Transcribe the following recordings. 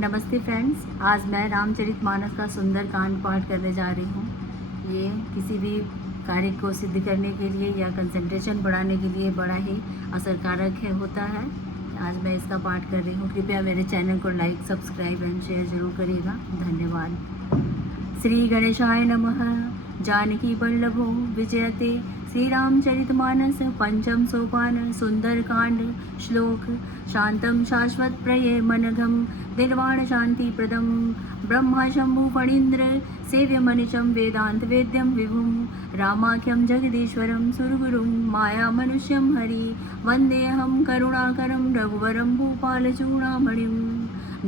नमस्ते फ्रेंड्स, आज मैं रामचरितमानस का सुंदर कांड पाठ करने जा रही हूँ। ये किसी भी कार्य को सिद्ध करने के लिए या कंसंट्रेशन बढ़ाने के लिए बड़ा ही असरकारक होता है। आज मैं इसका पाठ कर रही हूँ। कृपया मेरे चैनल को लाइक, सब्सक्राइब एंड शेयर जरूर करिएगा। धन्यवाद। श्री गणेशाय नमः। जानकी वल्लभो विजयते। श्री रामचरितमानस पंचम सोपान सुंदरकांड। श्लोक। शांतं शाश्वत प्रये मनघम निर्वाण शांति प्रदम ब्रह्मा शंभु फणीन्द्र सेव्य मनिशं वेदांत वेद्यं विभुं रामाख्यं जगदीश्वरं सुरगुरुं माया मनुष्यं हरि वन्देऽहं करुणाकरं रघुवरं भूपालचूडामणिं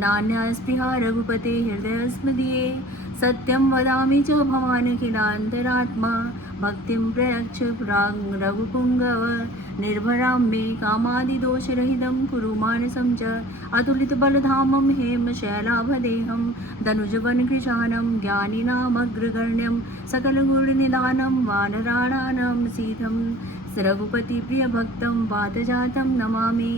नान्यास्पृहा रघुपते हृदयस्मदीये सत्यं वदामि च भवान् किलान्तरात्मा भक्तिं प्रयच्छ रघुपुङ्गव निर्भरां मे कामादिदोषरहितं कुरु मानसं च अतुलितबलधामं हेमशैलाभदेहं दनुजवनकृशानं ज्ञानिनामग्रगण्यं सकलगुणनिदानं वानराणां सीतं रघुपतिप्रियभक्तं वातजातं नमामि।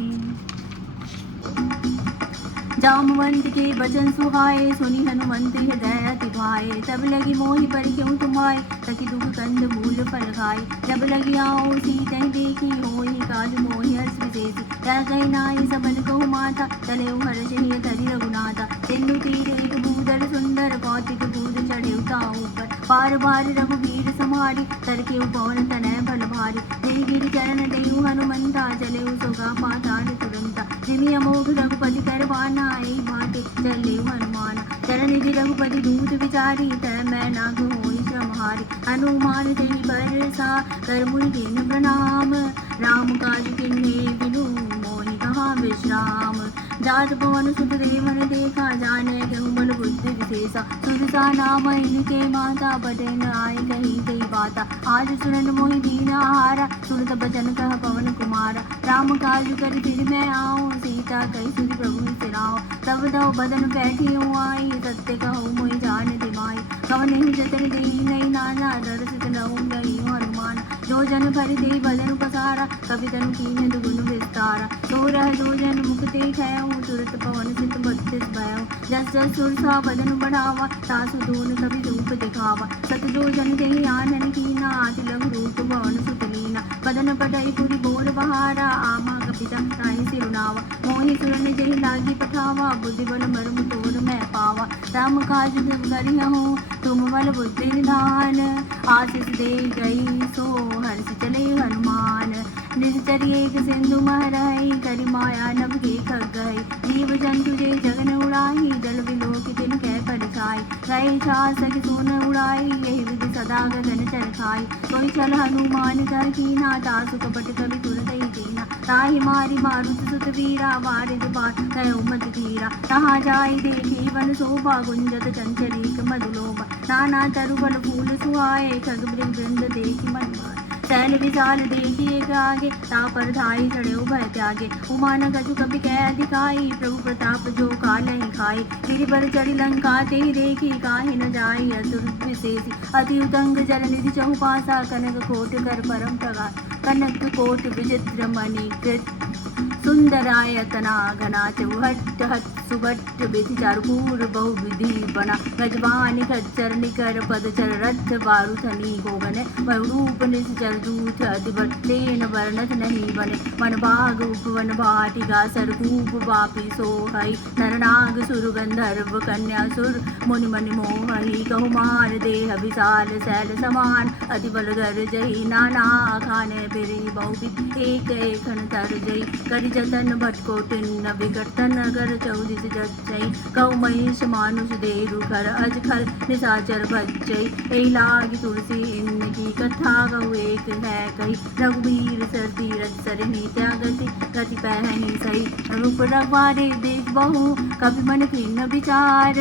जामवंत के बचन सुहाए सुनी हनुमंत हृदय अति भाए तब लगी मोहि पर क्यों तुम्हाए सखी दुख कंद मूल फल खाए जब लगी आओ सीते देखी होई काज मोहि हर्ष विशेष क्या कह नाई सबन कहु माता चले हर्ष ही धरि रघुनाथा सिंधु तीर एक भूदर सुंदर कौतिक भूद चढ़े ऊपर बार बार रघुवीर समारी तर के पवन तनय बल भारी गिरि गिरि चरण देहु हनुमंता चले सुगा पाताल तुरंता जिमि अमोघ रघुपति करवाना बाटे चले हनुमान चरण निधि रघुपति दूत विचारी तय मैं नाग होई श्रमहारी हनुमान तेहि बरसा कर मुनि दीन प्रणाम राम काज किन्हे बिनु मोहि कहा विश्राम जात पवन सुत देवन देखा जाने कहूँ बल बुद्धि विशेषा सुरसा नाम इनके माता बटन आय कही गई बाता आज सुनन मोहि दीना हारा सुनत बचन कह पवन कुमारा राम काज कर फिर मैं आऊँ सीता कही सुध प्रभु सिराओ तब तव बदन बैठी हूँ आई सत्य कहूँ मोहि जान दिमाई कवन ही जतन देही नहीं नाना दरसित नहूँ गई हनुमान जो जन भर दे बदन पसारा कवि तनु कीन दुगुन विस्तारा तो रह जो जन मुख ते खयऊँ तुरत पवन सित बत्तीस भयऊँ जस जस सुरसा बदन बढ़ावा तासु दोन कवि रूप दिखावा सत जो जन तेहि आनन कीना आति लघु रूप भवन सुत लीना बदन पटई पुरी बोल बहारा आमा कपिता ताहि सिरुनावा मोहि सुरन जहि लागी पठावा बुद्धि बल मर्म तोर मैं पावा राम काज करिहूँ तुम बल बुद्धि निधान आशीष दे गई सो हर्ष चले हनुमान निश्चर एक सिंधु महरई करि माया नभ के खग गए जीव जंतु जे जगन उड़ाई जल विलोक तिन कै परिछाई गए छासक सोन उड़ाई यही विधि सदा गगन चरखाई कोई चल हनुमान कर कीना तासु कपट कवि तुरत ही कीना ताहि मारी मारुत सुत वीरा वारिद बार कयो मत धीरा तहाँ जाई देखी वन शोभा गुंजत चंचलीक मधुलोभा नाना तरु फल फूल सुहाए खग वृंद देखी मन भाए शैल विशाल देखिए आगे तापर धाई चढ़े भय त्यागे उमान कछु कभी कै अधिकाई प्रभु प्रताप जो काल ही खाई गिरि पर चढ़ी लंका ते देखी काहे न जाई असुर विशेषी अति उदंग जल निधि चहुपासा कनक कोट कर परम प्रगाढ़ कनक कोट विचित्र मणिकृत सुंदरायतना घना चौहट हट सुभट विधि चारुपूर बहु विधि बना गजवानी खच्चर निकर पदचर रथ बारुथनी गोगन बहुरूप निश्चर दूत अधिबट लेन वर्णत नहीं बने मन भाग उपवन भाटिका सरकूप वापी सोहई नरनाग सुर गंधर्व कन्या सुर मुनि मनि मोहई कहुमार देह विशाल शैल समान अति बल गर जही नाना खाने फिरी बहु एक एखन तर जई करि जतन भटको टिन्न विकटन नगर चौदिस जई कौ महिष मानुष देरु कर अज खल निशाचर भजई एहि लागी तुलसी इनकी कथा कहु एक है कही रघुवीर सर तीरथ सरहि त्यागति गति पहनि सही रूप रघुवारे देख बहु कवि मन खिन्न विचार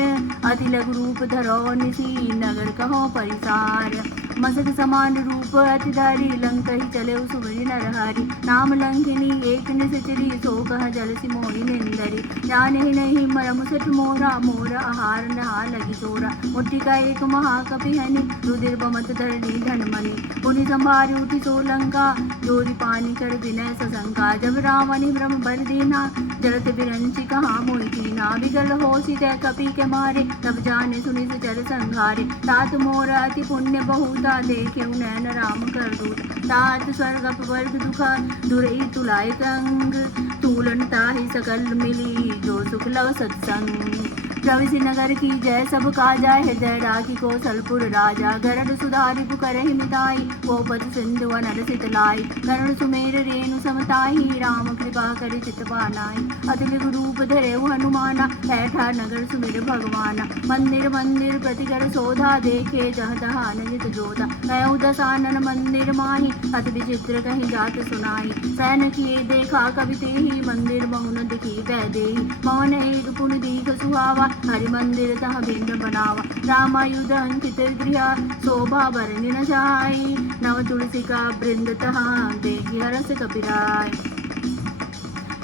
अति लघु रूप धरो निसी नगर कहो परिसार मसक समान रूप अति धारी लंक ही चले सुमरि नरहरि नाम लंकिनी एक निसचरी सो कह जल सिमोहि निंदरी जाने ही नहीं मरम सट मोरा मोर आहार नहा लगी चोरा मुट्टिका एक महाकपि हनि रुधिर बमत धरणी धनमणि पुनि संभारी उठी सोलंका जोरी पानी कर विनय सशंका जब रावणी ब्रह्म बर देना जलत बिरंची कहा मोहि कीना विकल होसी तय कपि के मारे तब जाने सुनि चर संघारे तात मोर अति पुण्य बहुता देखे नैन राम कर दूत तात स्वर्ग अपवर्ग दुख दुरई तुलाय तंग तूलन ताहि सकल मिली जो सुख लव सत्संग प्रविशि नगर की जय सब काजा हृदय राखी कौशलपुर राजा गरुड़ सुधारि पुकरहि मिताई गोपति सिंधु नर सितलाई गरुड़ सुमेर रेणु समताई राम कृपा करि चित पानाई अतुलित रूप धरे हनुमाना बैठा नगर सुमिर भगवाना मंदिर मंदिर प्रतिकर शोधा देखे जह तह अनजित जोधा कयउ दसानन मंदिर माही अति विचित्र कहीं जात सुनाई सैन किए देखा कवि तेहि मंदिर मौन दिखी वैदेही मौन एक पुन दीख सुहावा हरि मंदिर तह बिंद बनावा रामायुध अंकित गृह शोभा बरनि न जाई नव तुलसी का बृंद तह देखी हरस कपिराय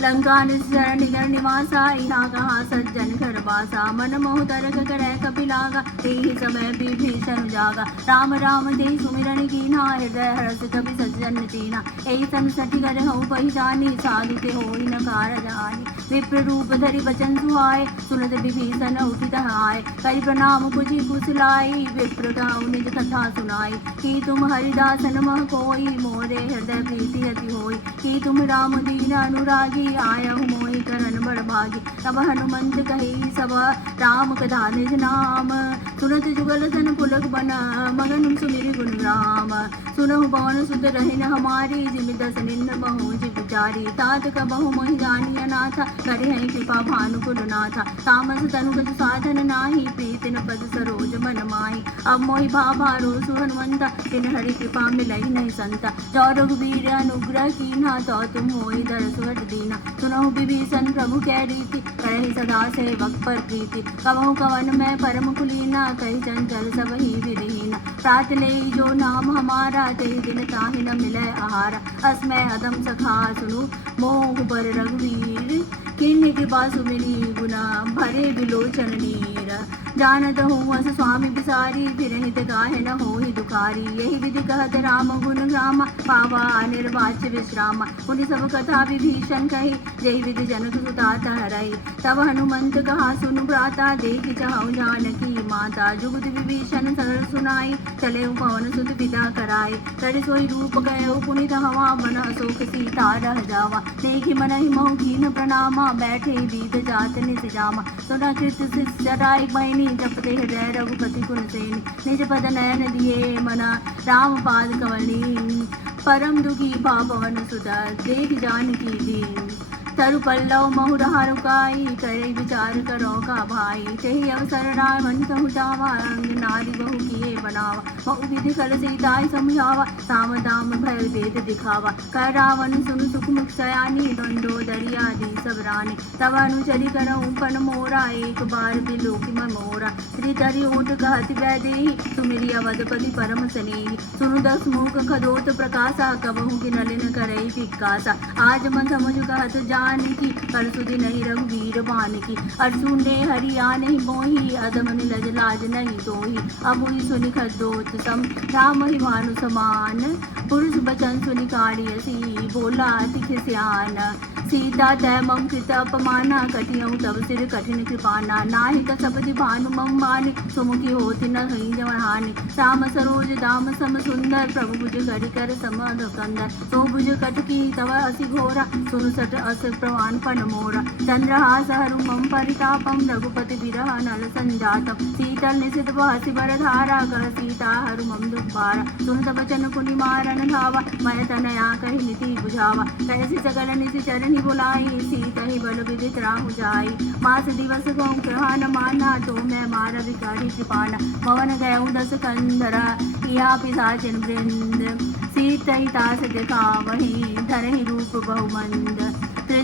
लंका निगर निवासा यहाँ कहा सज्जन घर बासा मन मोह तरक करे कपिलागा तेहि समय विभीषण जागा राम राम ते सुमिरन कीना हृदय हरस कपि सज्जन कीना एहि सन सठि कर हऊ पहिचानी साधु ते होई न कारजानी विप्र रूप धरि बचन सुहाए सुनत विभीषण उठित आए कई प्रणाम कुछि कुशलाई विप्र कहु निज कथा सुनाई कि तुम हरिदासन मह कोई मोरे हृदय प्रीति अति होई कि तुम राम दीन अनुरागी आया मोहि करन बड़ भागी तब हनुमंत कही सब राम कथा निज नाम सुनत जुगल सन पुलक बना मगन सुमिरि गुण राम सुनहु पवन सुत रहिन हमारी जिमि दस निन्न बहु विचारी तात कबहु मोहि जानी अनाथा करे हैं कृपा भानु कुलनाथा तामस तनुगत साधन नाही प्रीति न पद सरोज मन माही अब मोहि भारो सुहनुमंता तिन हरि कृपा मिलई नहीं संता जो रघुवीर अनुग्रह कीन्हा तो तुम होई दर सुहट दीना सुनहु विभीषण प्रभु कै रीति करहि सदा सेवक पर प्रीति कबहु कवन में परम कुलीना कही चंचल सब ही विरहीना प्रात ले जो नाम हमारा तेहि दिन ताहि न मिलै आहारा अस्मै अदम सखा सुनु मोह पर रघुवीर किन्हि कृपा सुमिरि गुना भरे विलोचन नीर जानत हूँ अस स्वामी बिसारी फिर हित गाहे न होहि दुखारी यही विधि कहत राम गुण ग्राम पावा निर्वाच्य विश्राम उन्हीं सब कथा विभीषण कही जय विधि जनक सुता हरई तब हनुमंत कहा सुनु भ्राता देख चाहु जानकी माता जुगुत विभीषण सरल सुनाई चले पवन सुत विदा कराए कर सोई रूप गये पुनित हवा मन अशोक सीता रह जावा देखी मन ही मोह कीन प्रणामा बैठे बीत जात निज जामा सुना कृत शिष्य बहनी जपते हृदय रघुपति कुल सेनी निज पद नयन दिए मना राम पाद कवली परम दुखी पावन सुधा देख जानकी दीन तरु पल्लव महुरहा रुकाई करे विचार करो का भाई तेहि अवसर राय मन कहु जावा अंग नारी बहु किए बनावा बहु विधि कल सीताय समझावा साम दाम भय वेद दिखावा कर रावण सुन सुख मुख सयानी दंडो दरिया दी सब रानी तब अनुचरी करऊँ पन मोरा एक बार बिलोकी मोरा श्री तरि ओट कहति वैदेही सुमिरि अवधपति परम स्नेही सुनु दस मुख खदोत प्रकाशा कबहु कि नलिन करई पिकासा आज मन समझ कहत जा की परसुदी नहीं रघुवीर बान की अर्जुन ने हरिया नहीं मोही अदम लज लाज नहीं तोही अब हुई सुनि खदोत सम राम ही भानु समान पुरुष बचन सुनि काढ़ियसी बोला तिख सियान सीता तय मम कृत अपमाना कठिनऊ तब सिर कठिन कृपाना नाहि कसपति भानु मम मानि सुमुखी होति न हई जवहानि श्याम सरोज दाम सम सुंदर प्रभु भुज गढ़ कर समद कंदर तो भुज कटकी तव असि घोरा सुनु सट अस प्रवान पन मोरा चंद्रहास हरु मम परितापम रघुपति विरह नल संजातम शीतल निशित बहसि बरधारा कह सीता हरु मम दुखारा सुनत बचन कुनि मारन धावा मय तनया कहि नीति बुझावा कैसी सकल निशि चरनि बुलाई सीत ही बल विदित राहु जाई मास दिवस गौ ग्रह न माना तो मैं मार विकारी कृपाना पवन गयऊ दस कंधरा किया पिशाचिन वृंद सीत ही तास दिखा वही धरहि रूप बहुमंद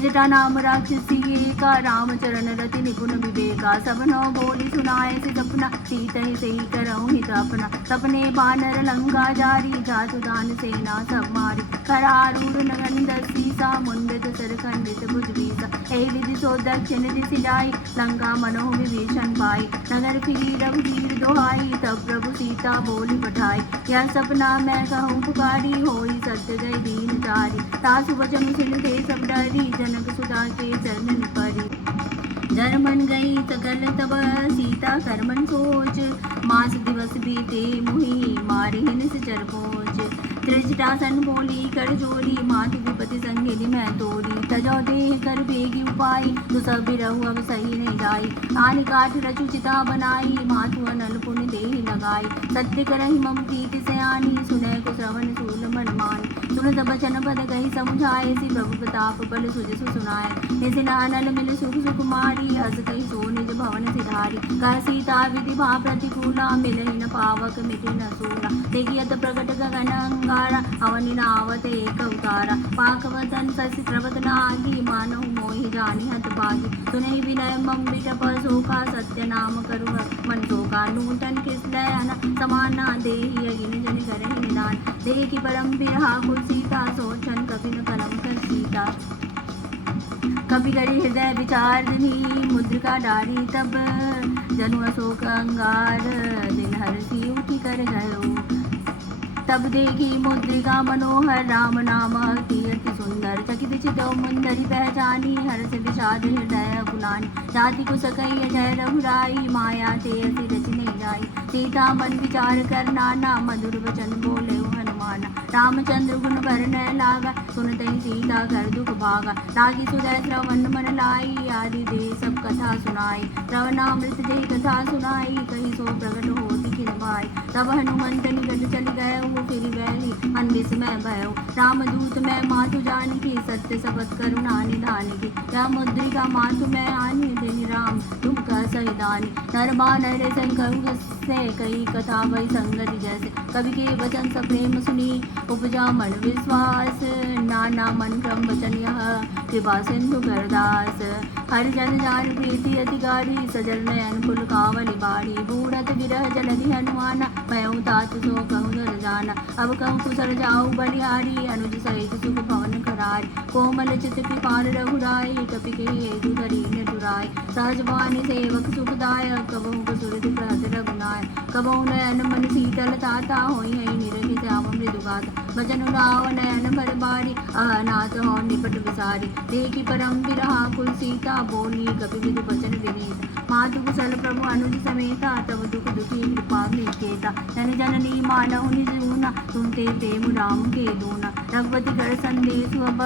त्रिजटा नाम राक्षसी का रामचरण रति निपुण विवेका सबनो बोली सुनाए से सपना सीत से ही करऊँ हित अपना सपने बानर लंका जारी जातु दान सेना सब मारी करारूढ़ नगन दसीसा मुंडित सर खंडित भुज बीसा हे विधि सो दक्षिण दिशि जाई लंका मनो विभीषण पाई नगर फिरी रघुवीर दोहाई तब प्रभु सीता बोली पठाई यह सपना मैं कहूँ पुकारी होई सत्य जय दीन चारी तासु वचन सुनते सब डरी जनक सुधा के चरण परी जर मन गई सकल तब सीता करमन सोच मास दिवस बीते मुहि मारे हिनिस चर पोच त्रिजटासन बोली कर जोरी मातु विपति संगिनी मैं तोरी तजो देह कर बेगी उपाय तो सब बिरहु अब सही नहीं जाई आन काठ रचु चिता बनाई मातु अनल पुण्य देह लगाई सत्य करहि मम प्रीति से आनी सुने को श्रवण सूल मन मानी सुन तब बचन पद कही समुझाए सी प्रभु प्रताप बल सुजसु सुनाए निसिन अनल मिल सुख सुकुमारी हस कही सो निज भवन सिधारी कह सीता विधि भा प्रतिकूला मिलहि न पावक मिटि न सूला देखियत प्रकट गगन अंगारा अवनि नावत एक अवतारा पाकवतन ससि प्रवत नागी मानव मोहि जानी हत भागी सुनहि विनय मम बिटप शोका सत्य नाम करु मन शोका नूतन किसलयन समाना देहि अगिन जन करहि निदान देहि की परम बिरहा कुल सीता सोचन कपिन कलम कर सीता कपि करि हृदय विचार धनी मुद्रिका डारी तब जनु अशोक अंगार दिन हरसी उठी कर गयो तब देखी मुद्रिका मनोहर राम नाम अति अति सुंदर चकित चितो मुंदरी पहचानी हर्ष विषाद हृदय पुलानी जाति को सकई अजय रघुराई माया ते अति रचने जाई सीता मन विचार कर नाना मधुर वचन बोले हनुमाना रामचंद्र गुण वर्ण लागा सुनते सीता कर दुख भागा लागी सुदय श्रवण मन लाई आदि दे सब कथा सुनाई श्रवणामृत दे कथा सुनाई कही सो प्रकट होती खिन भाई तब हनुमंत निकट चल गए फिर वैली अन्विस मैं भयो रामदूत मैं मातु जान की सत्य सबत करुणा निधान की या मुद्रिका मातु मैं आनी दिन राम तुम कह सहिदानी नरबानर संकरु से कई कथा वही संगति जैसे कवि के वचन सब प्रेम सुनी उपजा मन विश्वास नाना मन क्रम वचन यह कृपा सिंधु करदास हर जन जान प्रीति अधिकारी सजल नयन कुल कावली बाड़ी बूढ़त विरह जलधि हनुमाना मैं तात सो कहूँ दर जाना अब कहूँ कुशल जाऊ बलिहारी अनुज सहित सुख भवन करारी कोमल चित कृपाल रघुराई कपि के हेतु धरी नटुराई सहज वाणी सेवक सुखदायक कबहु कुसुरति प्रहत रघुनाय कबहु नयन मन शीतल ताता होई है निरखि श्याम मृदुगाता भजन राव नयन भर बारी अनाथ हो निपट विसारी देखी परम विरहा कुल सीता बोली कपि विदु वचन विनीत मातु कुशल प्रभु अनुज समेता तब दुख दुखी कृपा निकेता जन जननी मानव निज ऊना तुम ते राम के दूना रघुपति कर संदेश अब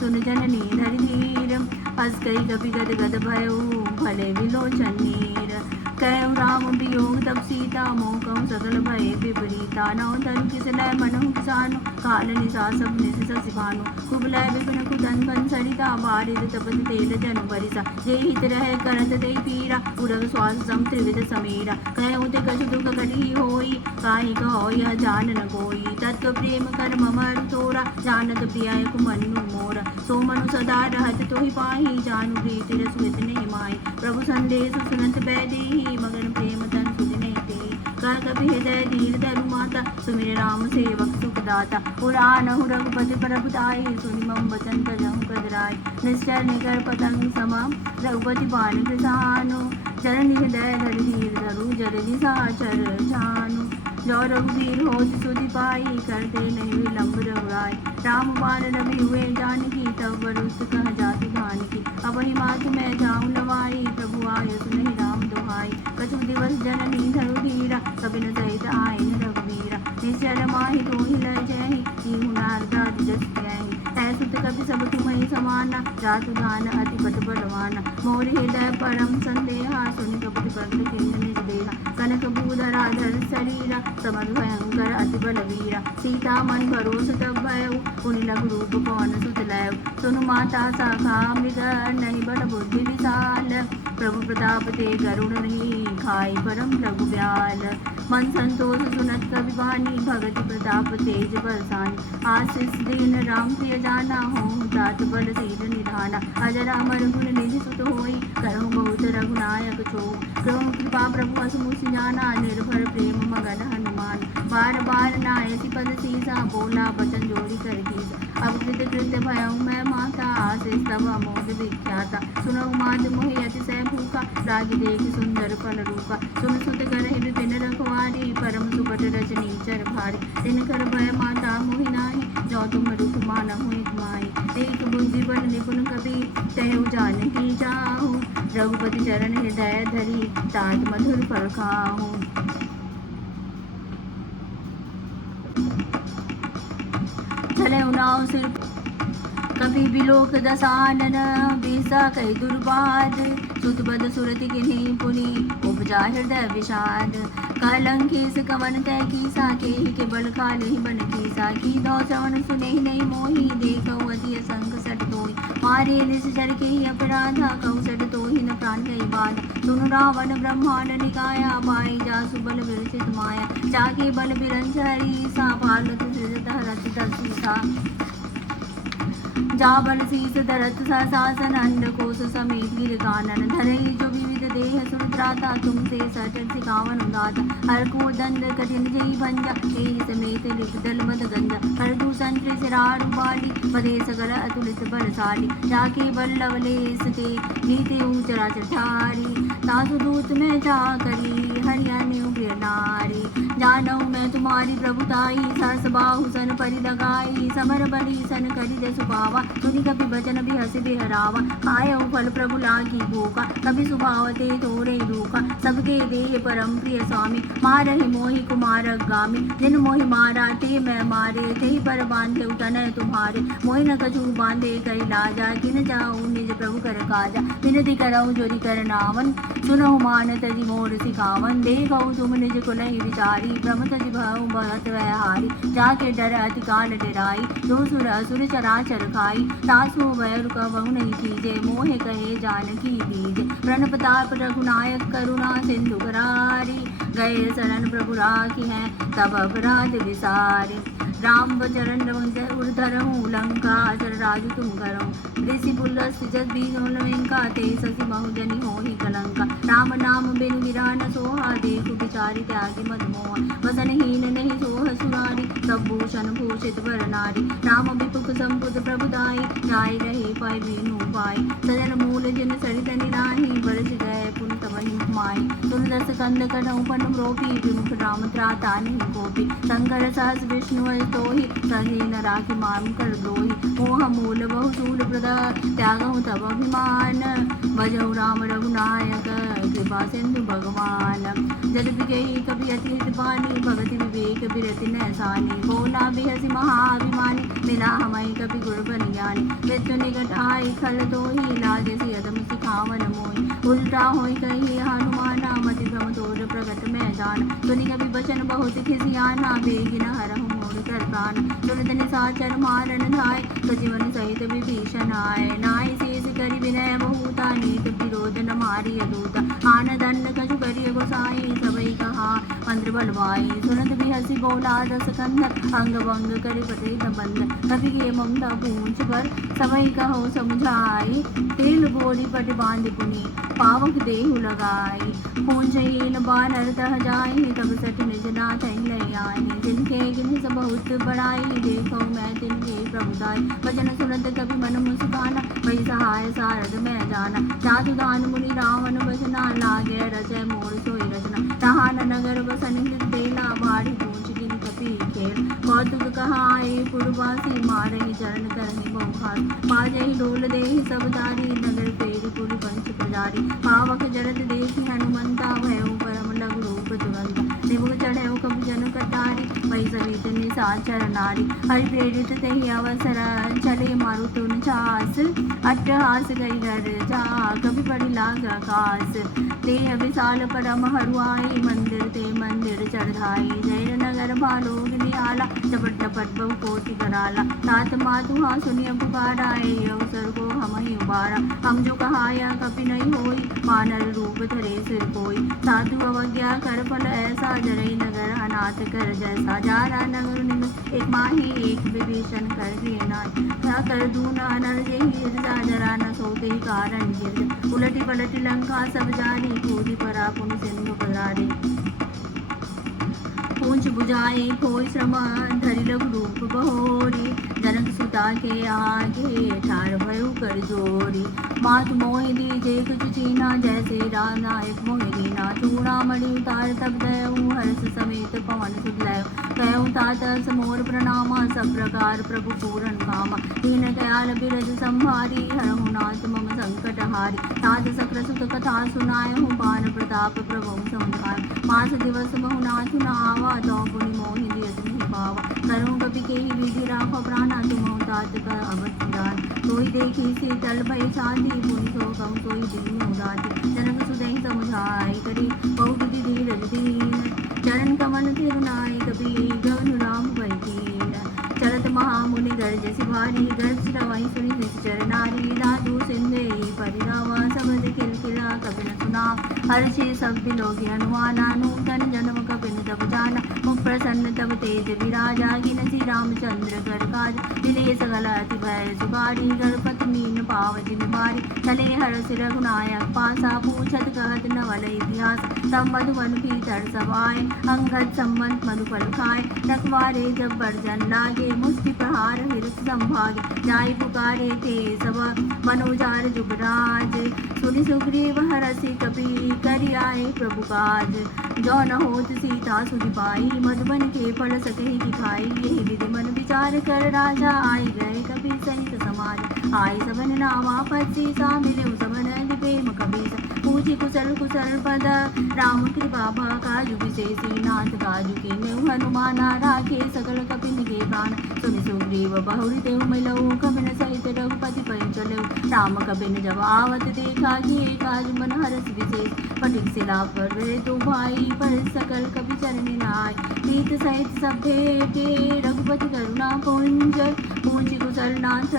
सुन जननी धर धीर हस कई कपि गद गद भयो भले विलोचन नीर कहु राम वियोग तब सीता मोह कहूँ सकल भय विपरीता नौ तरु किसलय मनहु किसानु काल निशा सब निश सिभानु कुबलय विपिन कुदन बन सरिता बारिद तपन तेल जनु बरिसा जे हित रह करत दे पीरा उरव श्वास सम त्रिविध समीरा कहु ते कछु दुख कटि होई काहि कहो यह जान न कोई तत्व प्रेम कर ममर तोरा जानत प्रिय कुमनु मोरा सो मनु सदा रहत तोहि पाही जानु प्रीति रसुत नहीं माई प्रभु संदेश सुनत बैदेही मगन प्रेम तन सुजने ते कर कपि हृदय धीर धरु माता सुमिर राम सेवक सुखदाता पुराणहु रघुपति प्रभुताई सुनि मम वचन तजहु कदराय निश्चय निकर पतंग समा रघुपति बाण कृसानु चरण हृदय धर धीर धरु जरदि साचर जानु जो रघुवीर हो सुधि पाई करते नहीं विलम्ब रघुराय राम बाण रवि हुए जानकी तब वरुष कह जाति भानकी अब ही मातु मैं जाऊँ लवाई प्रभु आय सुनहि राम दुहाई कछु दिवस जननी धरु धीरा कबिन सहित आयन रघुवीरा निश्चल माहि तोहि लय जयहि कीहु नारदादि जस त्याहि ऐसुत कपि सब तुम्हि समाना जातु दान अति पट बलवाना मोर हृदय परम संदेहा सुनि कपति पगल खिन्न निज देहा कनक भूधरा धर शरीरा समर भयंकर अति बलवीरा सीता मन भरोस तब भयो पुनि लघु रूप पवन सुत लय सुनु माता सखा मृग नहीं बल बुद्धि विशाल प्रभु प्रताप ते गरुण नहीं खाई परम प्रभु ब्याल मन संतोष सुनत कवि वाणी भगति प्रताप तेज बरसानी आशीष दीन राम प्रिय जाना हो तात बल सीध निधाना अजर अमर गुण निधि सुत होई करहु बहुत रघुनायक छो प्रभु कृपा प्रभु असमुख जाना निर्भर प्रेम मगन हनुमान बार बार नायति पद सीसा बोला बचन जोड़ी कर कीसा अब कृत कृत्य भयउ मैं माता आशीष तब अमोद विख्याता सुनऊ मात मोहि अतिशय भूखा रागी देख सुंदर फल रूपा सुन सुत करहि विपिन रखवारी परम सुबट रजनी चर भारी दिन कर भय माता मोहि नाही जो तुम रुख मानहु एक माई एक बुद्धि बल निपुण कबीर तहु जानकी जाहु रघुपति चरण हृदय धरी तात मधुर फल खाहु चले उनाव सिर कभी बिलोक दसानन बीसा कई दुर्बाद सुतबद सुरति किन्हीं पुनि उपजा हृदय विषाद कलंकेश कवन तय कीसा के ही के बल काले ही बन कीसा की दो श्रवण सुने ही नहीं मोही देखो अति असंग सट तोई मारे निस चर के ही अपराधा कहु सट तो ही न प्राण कई बाध सुनु रावण ब्रह्मांड निकाया पाई जा सुबल विरचित माया जाके बल बिरंजरी सा पालत सृजत हरत दसीसा जाबल शीस धरत सासन अंड कोश समेत गिर कानन धरई जो विविध देह सुरत्राता तुमसे सचर सिकावन उदाता हर को दंड कठिन जई भंजा तेहि समेत लिप दल मद गंजा हर दूषण सिरार बाली बदे सगल अतुलित बलशाली जाके बल लवलेस ते नीते ऊंचरा चठारी तासु दूत में जा करी हरियाणे प्रिय नारी जानऊ मैं तुम्हारी प्रभुताई सरस बाहु सन परि लगाई समर बली सन करि जसु पावा सुनि कपि बचन भी हसी बेहरावा खायऊ फल प्रभु लागी भूखा कभी सुभावते तोरे रूखा सबके देह परम प्रिय स्वामी मारहि मोहि कुमार गामी जिन मोहि मारा ते मैं मारे ते पर बांधे उतनय तुम्हारे मोहि न कछु बांधे कई लाजा किन जाऊँ निज प्रभु कर काजा विनति करऊँ जोरी कर नावन सुनहु मान तजी मोर सिखावन देखऊ तुम निज कुलहि विचारी प्रमत जिभाऊ बहुत व्यहारी जाके डर अति काल डराई दो सुर असुर चराचर खाई तासु वैर का बहु नहीं कीजे मोहे कहे जानकी दीजे प्रण प्रताप रघुनायक करुणा सिंधु करारी गए शरण प्रभु राखी हैं तब अपराध विसारे राम बचरण उर्धरहूँ लंका चर राजु तुम करो ऋषि पुलस जस बीज लंका ते ससी बहुजनी हो ही कलंका राम नाम बिन गिरान सोहा देखु बिचारी त्यागी मद मोह वसनहीन नहीं सोह सुरारी सब भूषण भूषित वर नारी राम विपुख संपुत प्रभुदाई जाय रहे पाय बीनु पाय सजन मूल जिन सरित निराही बरस गए पुन तमहि माई तुलदस कंद कढ़ऊ पन रोपी विमुख राम त्राता नहीं गोपी शंकर सहस विष्णु तोहि सही न राखि माम कर दोहि मोह मूल बहु शूल प्रदा त्यागहु तब अभिमान भजहु राम रघुनायक कृपा सिंधु भगवान जदपि कही कभी अतिहित पानी भगति विवेक बिरति नैसानी बोला बिहसी महाभिमानी मिला हमई कभी गुर बन ज्ञानी मृत्यु निकट आई खल दोहि लाज सी अदम सिखावन मोहि उल्टा होई कही हनुमाना मति भ्रम तोर प्रगट में जान सुनि कभी बचन बहुत खिसियाना बेगी न हरहु मोर कर प्राण तुरत निशाचर मारन धाय सजीवन सहित विभीषण आय नाय शेष करि विनय बहुता नीत विरोध न मारी अदूता आन दंड कछु करिय गोसाई सबई कहा मंत्र बलवाई सुनत भी हसी बोला दस कंध अंग भंग करि पटे बंद कभी के ममता पूछ कर सबई कहो समझाई तेल बोली पट बांध पुनी पावक देहु लगाई पूंजहीन बानर तह जाई तब सठ निज नाथ ले आई जिनके गिन सब बहुत बड़ाई देखो मैं तिनके प्रभुदाई भजन सुनत कभी मन मुस्काना वही सहाय सारद में जाना जातु दान मुनि रावण बचना लागे रचय मोर सोई रचना तहान नगर बसन देला भारी पूछ गिन कपी खेल कौतुक कहाए पुरवासी मारहि चरण करहि बहुहार माजहि डोल देहि सब तारी नगर पेरी पुर पंच प्रजारी पावक जरत देखि हनुमंता भयउ परम लघु रूप तुरंता निमुख चढ़ऊ कब जन कटारी वही सवित निशाचर नारी हरि प्रेरित तेहि अवसर चले मारुतुन छास अट्टहास गई हर जा कभी पड़ी लाग आकाश देह विशाल परम हरुआई मंदिर ते मंदिर चढ़ाई जय नगर भालोग नियाला चपट चपट बहु कोटि कराला तात मातु हाँ सुनिय पुकाराए अवसर को हम ही उबारा। हम जो कहाया कभी नहीं होई, वानर रूप धरे सिर कोई। साधु अवज्ञा कर फल ऐसा, जरई नगर अनाथ कर जैसा। जारा नगर निन एक माही, एक विभीषण कर लेना। क्या कर दूना नर जेहि, जरा न सोते कारण गिर। उलटी पलटी लंका सब जारी, कूदी परा पुन सिंधु परारे। पूंछ बुझाए कोई श्रम, धरि लघु रूप बहोरी। जनक सुता के आगे, ठार भयउ कर जोरी। मात मोहि दीजे कुछ चीना, जैसे नायक मोहि दीना। चूड़ामणि उतार तब दयऊ, हर्ष समेत पवन सुत लयऊ। कहऊँ तात समोर प्रणामा, सब प्रकार प्रभु पूरन कामा। दीन दयाल बिरज संभारी, हरहु नाथ मम संकट हारी। तात सक्र सुत कथा सुनायहु, बान प्रताप प्रभु समुझाय। मास दिवस बहु नाथ न आवा, तो पुनि मोहि दियत नहीं पावा। करूँ कपि केहि विधि राखो प्राणा, तुमहु तात कर अवश्य दान। सोई देखी शीतल भय छाती, पुनि सो कहूँ सोई दीन उदाती। जनक सुदय समुझाई, करी बहु विधि धीरज दीन। चरण कमल तिरुनाय, कपि गौन राम भय कीन। चलत महामुनि गर्ज सिभारी, गर्ज रवि सुनि निश्चर नारी। दादु सिंधे परिरावा, सबद किलकिला कपि न सुना। हर्षि सब दिलों अनुमाना, नूतन जन्म कपिन तब जाना। मुख प्रसन्न तब तेज विराजा, गिनसी रामचंद्र कर काज। दिले सकल अति भय सुखारी, गणपति मीन पावति निवारी। चले हर्षि रघुनायक पासा, पूछत कहत नवल इतिहास। तब मधुबन भीतर सब आए, अंगद संबंध मधुफल खाए। रखवारे जब बरजन लागे, मुष्टि प्रहार हिरस संभागे। जाय पुकारे थे सब मनोजार जुगराज। सुनि सुग्रीव हरषि कपि, करि आए प्रभु काज। जो न होत सीता सुधि पाई, मधुबन के फल सकहि की खाई। यही विधि मन विचार कर राजा, आई गए कपि सहित समाज। आई सबन नावा पच्चीसा, मिले सबन प्रेम कबीसा। पूछी कुशल कुशल पद, राम कृपा काजु विशेषी। नाथ काजु के नेउ हनुमाना, राखे सकल कपिन के प्राण। सुनि सुग्रीव बहुरि तेहु मिलऊ, कपिन सहित रघुपति पहि चलऊ। राम कपिन जब आवत देखा, किए काज मन हरष विशेष। फटिक सिला पर तो भाई, पर सकल कपि चरण नाय। प्रीत सहित सब भेटे, रघुपति करुणा पुंज। पूंछि कुशल नाथ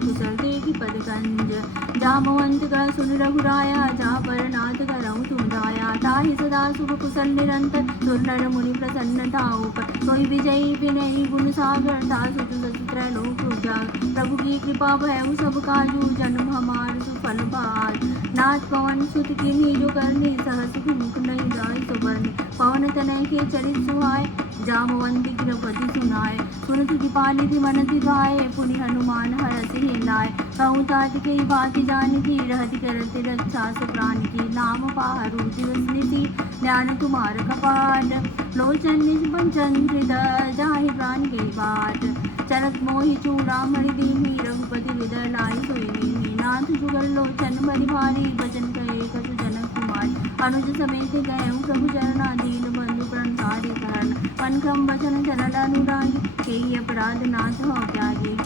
कुशल देखि पद कंज। जामवंत का सुन रघुराया, जा पर नाथ करऊँ तुम दाया। ताहि सदा शुभ कुशल निरंतर, सुर नर मुनि प्रसन्नता ऊपर। सोई विजयी विनयी गुण सागर, दासु तुलसी त्रैलोक उजागर। प्रभु की कृपा भयउ सब काजू, जन्म हमार सुफल भाज। नाथ पवन सुत किन्ही जो करनी, सहस मुख नहीं जाय सो बरनी। पवन तनय के चरित सुहाय, जामवंती कृपति सुनाय। सुनत कृपानिधि मन दिखाए, पुनि हनुमान हरषि लाय। कहूँ तात के बात जानकी, रहति करत रक्षा सो प्राण की। नाम पारु दिवस निधि, ज्ञान तुम्हार कपाट। लोचन निज पंचन हृदय, जाहि प्राण के बाट। चरक मोहि चूड़ामणि दीन्ही, रघुपति हृदय लाई सोई नीन्ही। नाथ जुगल लोचन बलि भारी, बचन कहे कछु जनक कुमारी। अनुज समेत गए प्रभु चरना, दीन बंधु प्रणसारी करण। मन क्रम वचन चरण अनुरागी, केई अपराध नाथ हो त्यागी।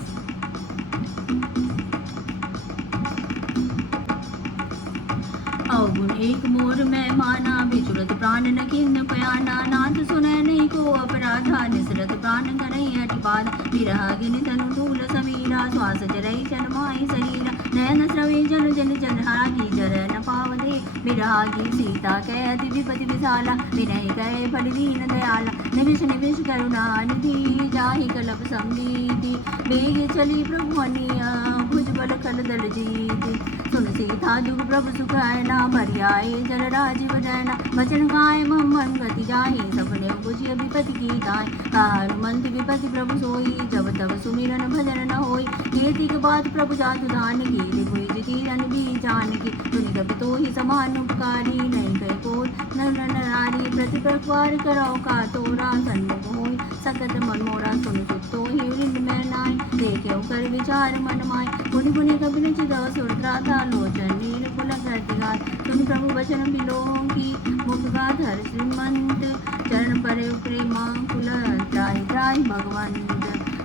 अवगुण एक मोर मैं माना, बिचुरत प्राण न किन्न पयाना। नाथ सुनय नहीं को अपराधा, निसरत प्राण करई अटिपाद। विरह गिन तनु धूल समीरा, श्वास जरई चरमाई शरीरा। नयन स्रवे जल जल जलहागी, जर न पावदे विरागी। सीता कै अति विपति विशाला, विनय गए बल दीन दयाला। निविष निविष करुणा निधि, जाहि कलप संगीति। बेग चली प्रभु अनिया, भुज बल खल दल जीति। सुन सीता दुख प्रभु सुखायना, भरियाए जल राजीव नयना। वचन गाय मन गति जाहि, सपने बुझिय विपति की दाय। हनुमंत विपति प्रभु सोई, जब तब सुमिरन भजन न होई। कीर्ति के बाद प्रभु जातु दान की, दिग्विजय कीरन भी जानकी। सुनि कपि तोहि समान उपकारी, नहीं कहि कोई नर नारी। प्रति प्रकार करौ का तोरा, सन्मुख होई सकत मन मोरा। सुन सुत तोहि वृंद मैं नाय, देखेउ कर विचार मन माय। पुनि पुनि कपिन चितव सुर त्राता, लोचन नीर पुलक रतिगात। सुनि प्रभु वचन बिलों की, मुख गात हर्षिमंत। चरण परे प्रेमा कुल, त्राहि त्राहि भगवंत।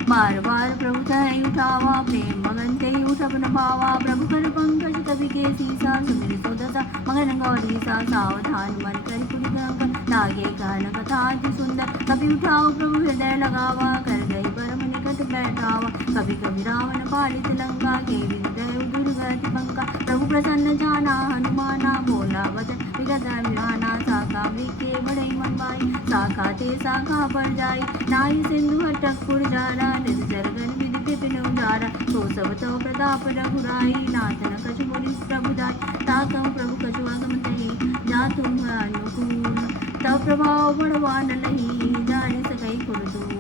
बार बार प्रभु तहि उठावा, प्रेम मगन तेहि उठब न भावा। प्रभु कर पंकज कवि के सीसा, सुमिर सो दशा मगन गौरीसा। सावधान मन करि पुनि गंगा, लागे कहन कथा अति सुंदर। कपि उठाओ प्रभु हृदय लगावा, कर गई परम निकट घट बैठावा। कभी कभी रावण पालित लंका के विदय दुर्गति पंका। प्रभु प्रसन्न जाना हनुमाना बोला वचन विगत विधाना। साका के बड़े मन भाई साखा ते साखा पर जाई। नाई सिंधु हटक पुर जारा निजर गण विधि विपिन उजारा। तो सब तो प्रताप रघुराई नाथ न कछु बोली प्रभुदाई। ताकहु प्रभु कछु आगम तही जा तुम अनुकूल। तब प्रभाव बड़वान लही जाने सकई कुलदूल।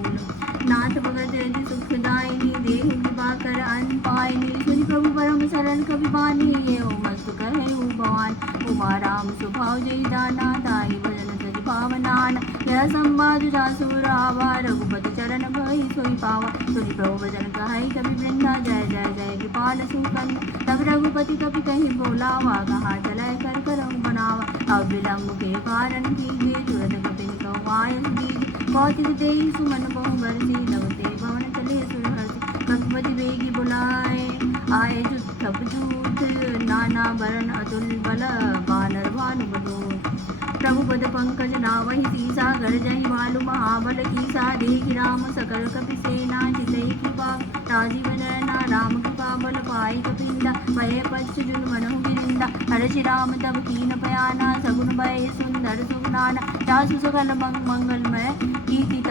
नाथ भगत यदि सुखदायिनी देहु कृपाकर अन पायनी। सुनि प्रभु परम शरण कवि बानी ये मस्त कहे भगवान। उमा राम सुभाव जय दाना ताहि भजन सजि पावनान। यह संवाद जासु रावा रघुपति चरण भई सोई पावा। सुनि प्रभु भजन कहई कवि वृंदा जय जय जय कृपाल सुकन। तब रघुपति कवि कहि बोलावा कहा चलै कर करहु बनावा। अब विलम्ब के कारण कीजिए तुरत कपिन कहूँ आय दीजिए। कौतिक देहि सुमन बहु बरसी लवते भवन चले सुरहर्षि। रघुपति वेगी बुलाए आए जुट जूथ नाना वरण अतुल बल बानर भानु बदूत। प्रभु पद पंकज नावहि सीसा गरजहि भालु महाबल कीसा। देखि राम सकल कपि सेना जितहि कृपा राजीव नयना। राम कृपा बल पाई कपिंदा भय पच्छ जुन मनहु बिरिंदा। हर्षि राम तब कीन पयाना सगुन भय सुंदर सुगुनाना। तासु सकल मंगलमय कीर्ति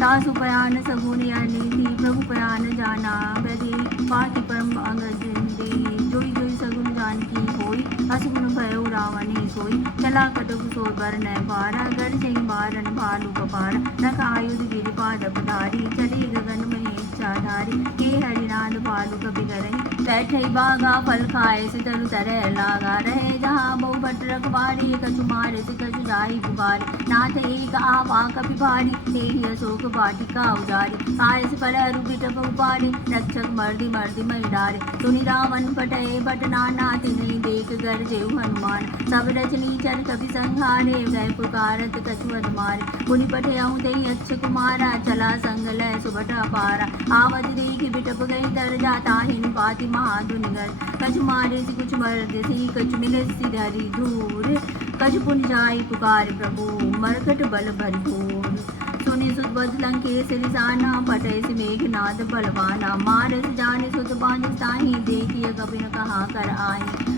तासु पयान सगुन नीति। प्रभु पयान जाना बधे पाति परम अंगद दे। जोई जोई सगुन जानकी होई असगुन भयो रावणी सोई। चला कटक सोय बर न पारा गढ़ सिंह बारन भालू कपारा। रख आयुध गिरिपाद पधारी चले गगन महेशाधारी। के हरिनाद भालू कपि करहि बैठई बागा फल खाए से तरु तरह लागा। रहे जहाँ बहु भट रखवारी कछु मारे से कछु जाई पुकारी। नाथ एक आवा कपि भारी तेहि अशोक वाटिका उजारी। आय से फल अरु बिटप उपारे रक्षक मर्दि मर्दि मई डारे। सुनि रावण पटए बट नाना तिन्हि देख गरजेउ हनुमान। सब रचनी चर कपि संहारे गए पुकारत कछु अध मारे। पुनि पठेउ तेहि अच्छ कुमारा चला संग लय सुबट अपारा। आवत देखि बिटप गई तर जाता हिन पाति महाधुनिगर। कछु मारे से कुछ मर्द सी कछु मिले सी धरी धूर। कछु पुन जाई पुकार प्रभु मरकट बल भरपूर। सुनि सुत बध लंकेश रिसाना पटय से मेघनाद बलवाना। मारस जाने सुत बांध ताहि देखिय कपिन कहा कर आए।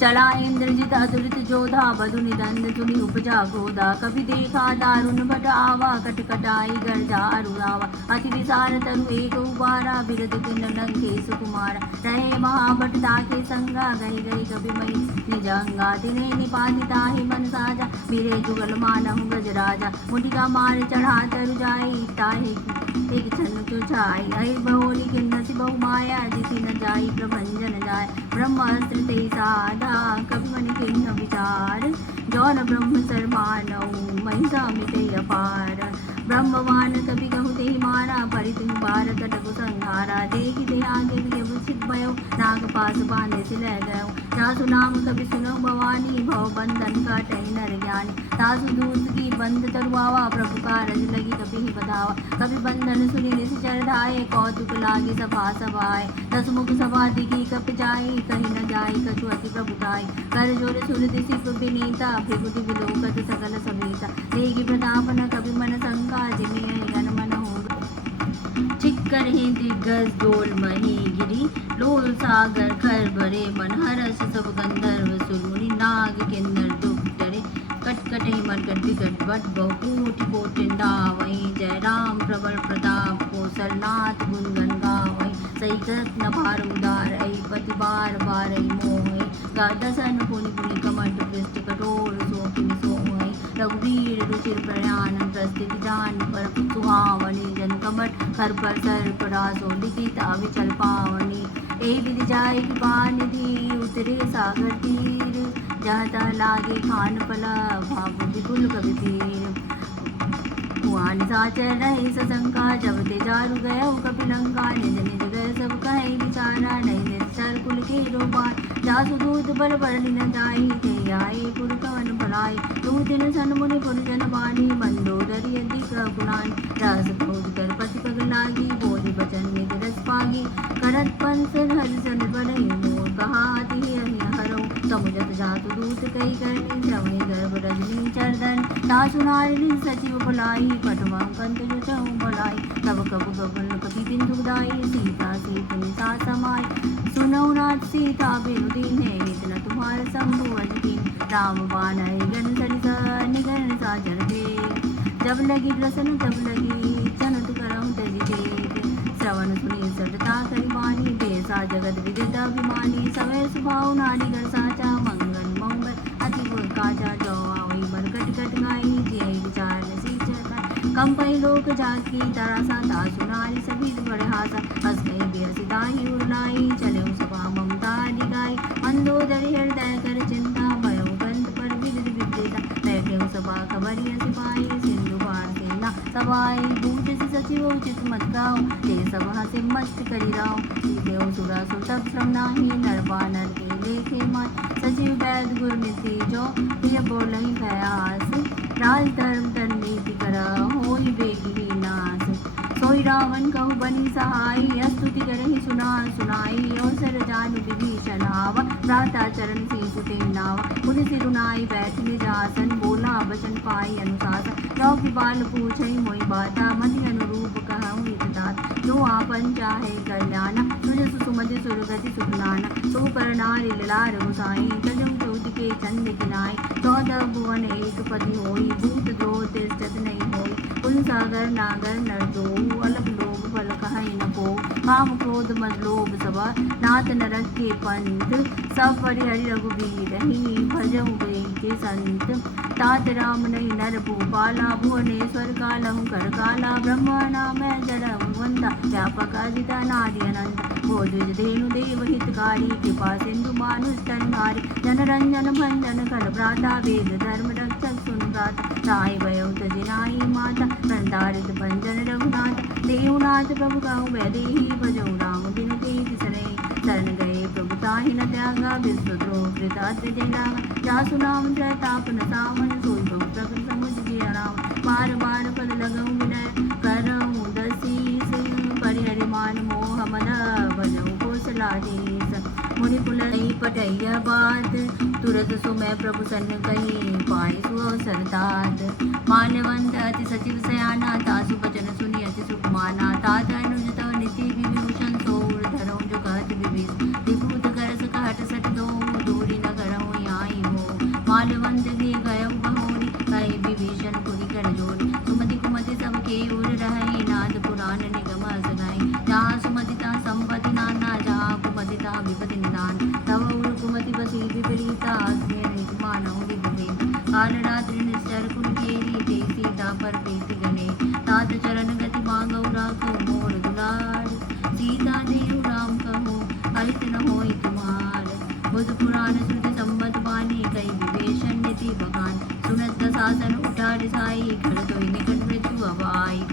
चला इंद्रजित अतुलित जोधा बधु निदंद सुनि उपजा गोदा। कभी देखा दारुण भट आवा कटकटाई गर्जा अरुआवा। अति विसार तरु एक उबारा बिरद किन लंकेश कुमारा। रहे महाभट ताके संगा गई गई कभी मई निजंगा। तिने निपातिता ही मन साजा मेरे जुगल मानहु गजराजा। मुटिका मार चढ़ा तरु जाई ताहि एक छन चुचाई। अहि बहोरी किन्नति बहु माया जिति न जाई प्रभंजन जाय। ब्रह्मास्त्र ते साधा कभी मन किन्न विचार। जौन ब्रह्म सर्वानऊ महिषा मिटे अपार। ब्रह्मवान कभी कहु ते मारा परितु पार कटकु संहारा। देखि ते आगे विषित भयो नाग पास बांधे से लह गयो। तासु नाम कभी सुनो भवानी भव बंधन काटहि नर ज्ञानी। तासु दूत की बंद तरुआवा प्रभु कारज लगी कभी ही बधावा। कभी बंधन सुनि निश्चर धाये कौतुक लागे सभा सभाए। दसमुख सभा दिखी कप जाई कहीं न जाई कछु अति प्रभुताई। कर जोर सुर दिशि विनीता भृगुति विलोकत सकल समेता। देगी प्रताप न कभी मन शंका जिमिय गण मन हो। चिक्कर ही दिग्गज डोल मही गिरी लोल सागर खर भरे। मन हरस सब गंधर्व सुरमुनि नाग किन्नर दुख डरे। कटकटे मरकट विकट बट बहुकोटि कोटिंडा वहीं। जय राम प्रबल प्रताप कौशलनाथ गुण गण गावहीं। सही कृत न भार उदार ऐ पति बार बार ऐ मोह। दसन पुनि पुनि कमट पृष्ठ कठोर सोकिन सोह। रघुवीर रुचिर प्रयाण प्रस्थित जान पर सुहावनी। जन कमट खर पर सर्प रासो लिखित अविचल पावनी। ए विधि जाय कृपा निधि उतरे सागर तीर। जहता लागे खान पला भाव विपुल कवि पीर। कुआन साचर रहे सशंका जब ते जारु गयो कपिलंका। निज निज गए सब कहे विचारा नहीं निश्चर कुल के रोबार। जासु दूत बल बरनि न जाई ते आए पुर कवन भलाई। दूतिन सन मुनि पुरजन बानी मंदोदरी अधिक गुणान। रस क्रोध कर पति पग लागी बोधि बचन निज रस पागी। करत पंस हरिसन बरहि मोर कहा अति हरि हरौ। समुझत जातु दूत कई करनी श्रवणी गर्भ रजनी चरदन तासु नारिणी सचिव बुलाई पटवा कंत जो चहु बुलाई तब कबु गगन कपि बिंदु दाई सीता सीतनि सा समाई सुनौ नाथ सीता बिनु दीन्हे इतना तुम्हार शंभु अजकीन राम बाण गण सरिसा निगरण साजर देव जब लगी रसन तब लगी चनत करहु तजी देव श्रवण सुनी सटता करी बानी बेसा जगत विदित अभिमानी समय सुभाव नारी घर साचा मंगल मंगल अति गुण काजा जो आवई मन कट कट गाई जिय विचार नसी चरता कंपई लोक जाकी तारा सा तासु नारी सभी बड़े हासा हस गई बेसी दाही उड़लाई चले सभा ममता दिगाई मंदोदरी हृदय कर चिंता भयो गंध पर विदित विद्यता बैठे सभा खबरिया सिपाही सिंधु पार सेना सवाई दूत से सचिव उचित मत गाओ ते सब हसे मस्त करी राओ देव सुरा सुतब श्रम नाही नरवा नर के लेखे माय सचिव वैद गुर नीति जो प्रिय बोलहि भयास राज धर्म धन नीति करा होई बेगी नास सोई रावण कहु बनी सहाई स्तुति करहि सुनार सुनाई अवसर जानु विभीषण आवा प्राता चरण सी सुते नावा उन सिरुनाई बैठ निजासन बोला वचन पाई अनुशासन जो बाल पूछई मोई बाता मति अनुरूप कहूँ हितदात जो आपन चाहे कल्याण तुझ सुमति सुरगति सुखनाना सो पर नारी लार गुसाई तजम चौथ के चंद किनाई 14 भुवन एक पति होई भूत दो तिष्ठत नहीं होई कुल सागर नागर नर दो अलग लोग फल कहीं न को काम क्रोध मद लोभ सभा नाथ नरक के पंथ सब परिहरि रघुबीर ही भजऊ गई के संत तात राम नहीं नर भूपाला भुवनेश्वर कालहु कर काला ब्रह्मणा मैं जड़ वंदा व्यापक अजिता नारी अनंत बोधिज धेनु देव हितकारी कृपा सिंधु मानुष तनहारी जन रंजन भंजन कर भ्राता वेद धर्म रक्षक सुन भ्राता राय भयो तजिनाई माता प्रतारित भंजन रघुनाथ देवनाथ प्रभु कहु वैदेही भजऊ राम बिनु तेहि बिसरे शरण गए प्रभु ताहि न त्यागा विश्वद्रोह कृत अत्य लागा जासु नाम त्रैतापन सावन सोई बहु प्रगट समुझ जिया राम बार बार पद लगऊ विनय करऊँ दसीस परिहरि मान मोह मद भजऊ कौशलाधीश मुनि कुल नहीं पटैया बात तुरत सो मैं प्रभु सन कही पाई सुअवसर तात माल्यवंत अति सचिव सयाना तासु बचन सुनि अति सुखमाना तात अनुज तव नीति विभूषण सोर धरो जो कहत विभीष विभूत करस कहट सट दो दूरी न करहु आई हो माल्यवंत दे गय बहोरी कहे विभीषण पुरी कर जोरी सुमति कुमति सब के उर रहे नाद पुराण निगम सगाई जहाँ सुमति ता संपत्ति नाना जहाँ कुमति ता विपति निदान तव उर कुमति बसी विपरीता अस्में मानव दिव्य काल रात्रि निश्चर कुल केरी ते सीता पर प्रीति गणे तात चरण गति मांगौ राखो मोर दुलार सीता देव राम कहो अलित न होई तुम्हार बुध पुराण श्रुति संबत बानी कई विवेशन नीति बखान सुनत दशासन उठा रिसाई खड़ तोई निकट मृत्यु अवाई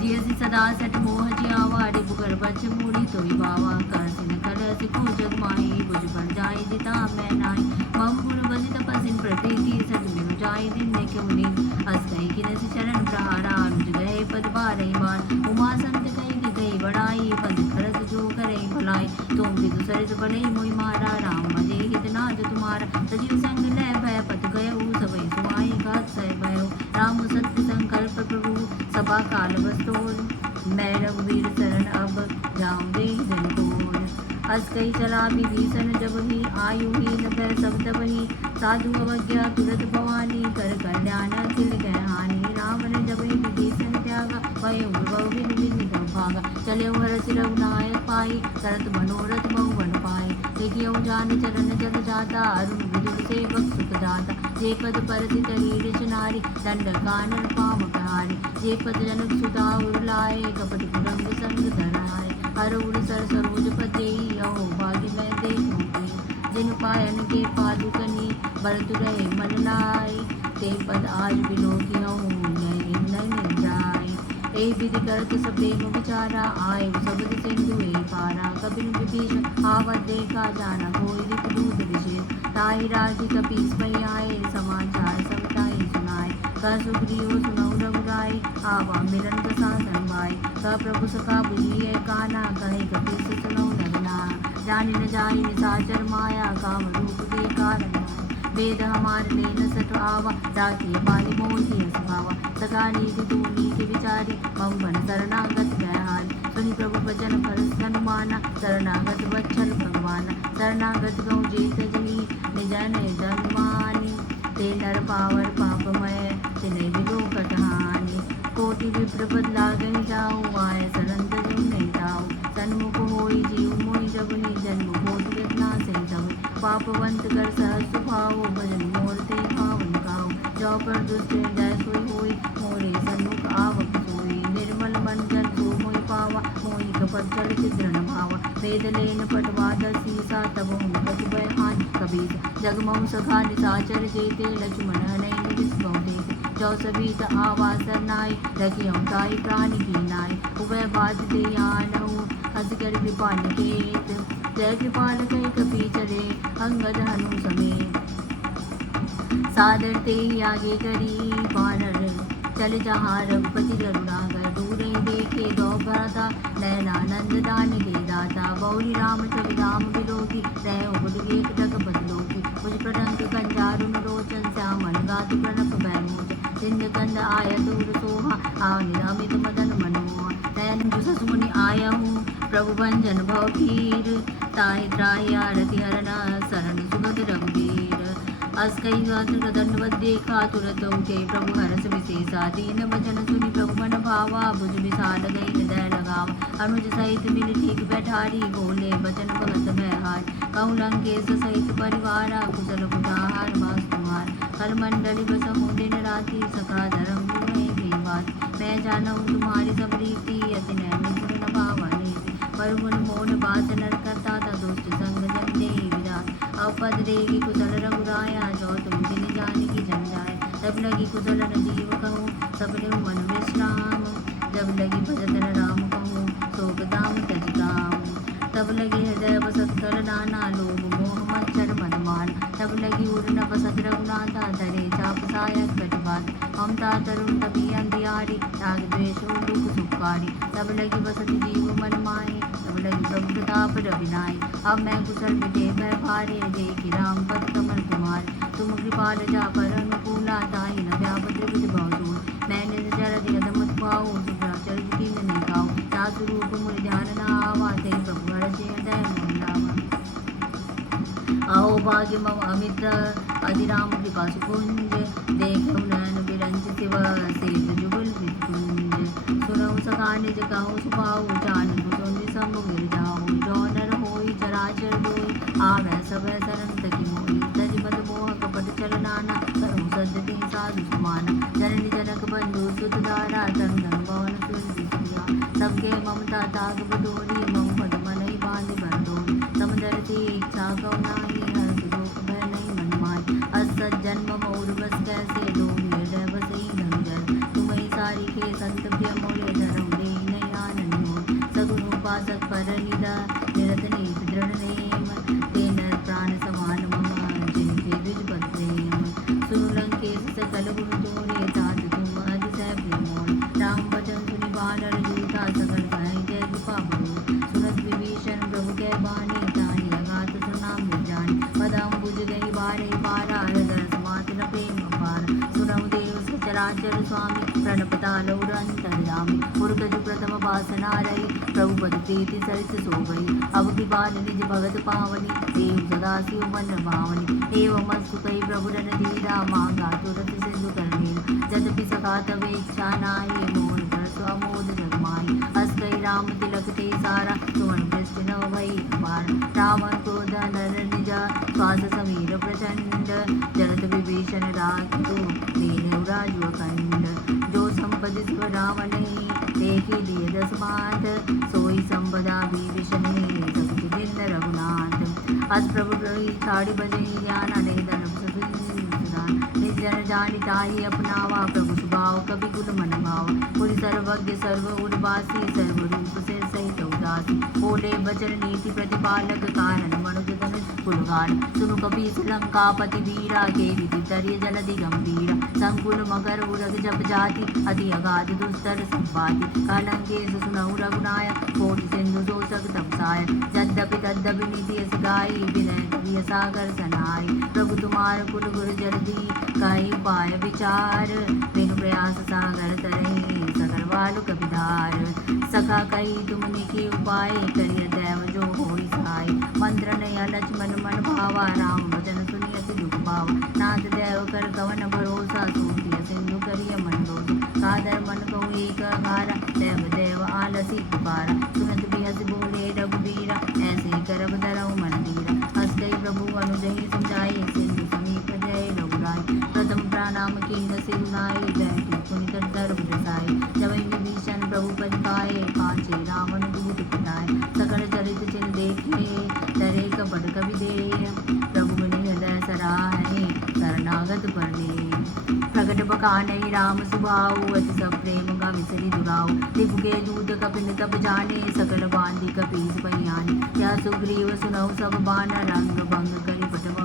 जियसि सदा सट मोह जियावा डिबुकर बच मूड़ी तोई बावा करसिन करसि को जग माई बुझ पर जाय जिता मैं नाई मम गुण बसि तपसिन प्रतीति सट मिनु जाय दिन ने के मुनि अस कहि किनसि चरण प्रहारा अनुज गए पद बारई बार उमा संत कहि कि गई बड़ाई पद खरस जो करे भलाई तुम भी दूसरे से बड़े मोई मारा राम मजे हित नाज तुम्हारा सजीव संग ले भय पत गयो सबई सुआई घात सह भयो राम सत्य संकल्प प्रभु सभा काल बस्तोर मैं रघुवीर शरण अब जाऊं दे जन कोन अस कही चला विभीषण जब ही आयु ही न भय सब तब ही साधु अवज्ञा तुरत भवानी कर कल्याण अखिल कह हानि रावण जब ही विभीषण त्यागा भयो बहु बिन बिन भागा चले हरसि रघुनायक पाई करत मनोरथ बहु बन पाए देखियो जान चरण जग जाता अरुण विदुर सेवक सुख दाता जे पद परसि तरीर नारी दंड कानन पाम कहारी जे पद जनक सुता उर्लाए कपट कुरंग संग धराए अरुण सर सरोज पते अहो भाग्य मैं देखूंगी जिन पायन के पादुकनी बरतु रहे मन लाई ते पद आज बिलोकी नहीं जाय ए विधि करत सब प्रेम विचारा आए शब्द सिंधु ए पारा कपिन विभीषण आवत देखा जाना कोई रिप दूत विशेष ताहि राजि कपीस पै आए समाचार सब ताहि सुनाए कह सुग्रीव सुनौ रघुराई आवा मिलन प्रसादन भाई कह प्रभु सखा बुझिए काना कहे कपीस सुनौ नरना जानी न जाई निशाचर माया काम रूप के कारण वेद हमार ले न सट आवा राखे बाली मोही स्वभावा सगानी के तूनी के विचारी मम बन शरणागत गहाल सुनि प्रभु भजन भरस हनुमाना शरणागत वत्सल भगवान शरणागत गौ जेत जही निजन जन्मानी ते नर पावर पापमय तिने बिलो कटहानी कोटि विप्रपद लागहि जाऊ आय सरंत जो नहीं जाऊ सन्मुख होई जीव मोहि जबनि जन्म कोटि रत्ना से तब पापवंत कर सहज सुभाव भजन मोर ते पावन गाओ जो पर दुष्ट हृदय सोई होई मोरे सन्मुख आवक सोई निर्मल मन जन सो मोहि पावा मोहि कपट चल चिद्रण भावा वेद लेन पटवा दसीसा तब हूँ कछ भय हानि कबीर जगमऊ सखा निशाचर जेते लक्ष्मण हनई निज बहु देते जो सबीत आवासर नाय रखियौ ताई प्राण की नाय उभय बात दे आनहु हस कर कृपा निकेत जय कृपाल कई कपी चले अंगद हनु समेत सादर ते आगे करी बानर चल जहाँ रघुपति रघुनागर दूर देखे दो भरता नयनानंद दान दे दाता बौरी राम रविराम बिलोकी रह उबुद एक टक बदलोकी मुझ प्रटंक कंजारुन रोचन श्यामल गात प्रणप बैमोज सिंध कंद आय दूर सोहा आवनि अमित मदन मनोहा नयन जुसस मुनि आया हूँ प्रभु भंजन भव भीर ताहि त्राहि आरति हरन शरण सुगत रघुवीर अस कई दंडवत देखा तुरत उठे प्रभु हरस विशेषा दीन वचन सुनि प्रभु मन भावा भुज विशाल गई हृदय लगावा अनुज सहित मिल ठीक बैठारी बोले वचन भगत भयहार कहूँ लंकेश सहित परिवारा कुशल बुझाहार मास तुम्हार कल मंडली बस दिन राति सका धर्म की बात मैं जानूँ तुम्हारी सब रीति अति नैमिक गुण न भावा पर गुण मोन बात नर करता था दोस्त संग जन दे विराट अपद देगी कुशल रघुराया जो तुम दिन जाने की जन जाए तब लगी कुशल जीव कहूँ सबने मन विश्राम जब लगी भजन राम कहूँ शोक दाम तज गाऊँ तब लगी हृदय बसत कर नाना लोभ मोह मच्छर मनमान तब लगी उड़ न बसत रघुनाथा धरे चाप सायक कटबात ममता तरुण तभी अंधियारी राग द्वेष दुख सुखारी तब लगी बसत जीव मन माए तब लगी प्रभु प्रताप रविनाय अब मैं कुशल मिटे भय भारे देखी राम पद कमल तुम्हारे तुम कृपाल जा पर अनुकूला ताहि न व्यापत त्रिभुज बहुदूर मैंने जर दिया मत पाओ सुभ्रा चरित की नहीं गाओ सासु रूप मुर ध्यान न आवा ते प्रभु हर्षि हृदय मोह लावा आओ भाग्य मम अमित अधिराम कृपा सुकुंज देखो नयन बिरंज शिव सेत जुगल विकुंज सुनऊ सखा निज कहूँ सुभाऊ जान सुनि सम्भु गिर जाऊ जो नर होई चराचर दोई आवै सब शरण तकी मोई तज मद मोह कपट चल नाना करहु सद्दति साधु समाना जननी जनक बंधु सुत धारा तन धन भवन सुरति प्रिया सबके ममता ताग बदोरी मम पद मनई बांध बरदोरी समदरती इच्छा कौ नाही हर्ष शोक भय नहीं मन माय असत जन्म मोर बस कैसे लोग हृदय बसई धनुजर तुम्हें सारी के संत प्रिय मोले धर्म दे नहीं आनंद हो सगुण उपासक पर निदा निरत नीत दृढ़ नेम तेन प्राण समान मम जिनके द्विजपद प्रेम सुनु लंकेश सकल गुण तोरे तात तुम अतिशय प्रेमोन राम वचन सुनि बानर जूता सकल भय जय कृपा बरो सुनत विभीषण प्रभु कै बानी ताहि लगात सुनाम जानी पदम बुझ गई बारे पारा हृदय समात न प्रेम अपार सुनऊ देव सचराचर स्वामी प्रणपताल अंतर्यामी पुरगज प्रथम वासना रही प्रभु पद प्रीति सरित सो गई अब की बाल निज भगत पावनी देव सदा शिव मन भावनी एवं मस्तु कई प्रभु रन धीरा मांगा तुरत सिंधु करनीर जदपि सखा तब इच्छा नाई मोहन कर स्वमोद जगमाई हस गई राम तिलक ते सारा सुवन पृष्ठ नव भई अपार रावण क्रोध नर निजा श्वास समीर प्रचंड जलत विभीषण राखो दीन राजु अखंड जो संपद शिव रावण देखी दिए दस बात सोई संपदा विभीषण सकुच दिन रघुनाथ अस प्रभु प्रभु छाड़ी बजे ज्ञान अनेदन निर्जन जानी ताहि अपनावा प्रभु सुभाव कवि कुल मन भाव पुरि सर्वज्ञ सर्व उर्वासी सर्व रूप से सहित उदासी बोले बचन नीति प्रतिपालक कारण मनुज तन कुलगान सुनु कपीस लंकापति वीरा के विधि तरिय जलधि गंभीर संकुल मकर उरग जप जाति अति अगाध दुस्तर संपाति कलंकेश सुनहु रघुनायक कोटि सिंधु शोषक तपसाय यद्यपि तद्यपि नीति यस गाई विनय करिय सागर सनाई प्रभु तुम्हार कुल गुरु जलधि कई पाय विचार बिनु प्रयास सागर तरही सगर बालु कपिधार सखा कही तुमने के उपाय करिय दैव जो होई सहाय मंत्र नया लक्ष्मण मन भावा राम वचन सुनिय दुख भावा नाथ देव कर कवन भरोसा सूतिय सिंधु करिय मन रोज कादर मन कहु एक हारा देव देव आलसी पुकारा सुनत भी हस बोले रघुबीरा ऐसे करब धरऊ मन धीरा हस गई प्रभु अनुजहि समझाई सिंधु समीप जय रघुराई प्रथम प्रणाम किंग सिरुनाई जय पुनि कर दर्भ दसाई जब विभीषण प्रभु पद पाए कांचे रावण दूत पिताए सकल चरित चिन्ह देखे डरे कपट कवि दे प्रभु बनि हृदय सराहने शरणागत परने प्रगट बखाने राम सुभाऊ अति सब प्रेम का विसरी दुराऊ दिव के दूत कपिन तप जाने सकल बांधी कपीस पहियाने या सुग्रीव सुनऊ सब बान रंग भंग करी पटव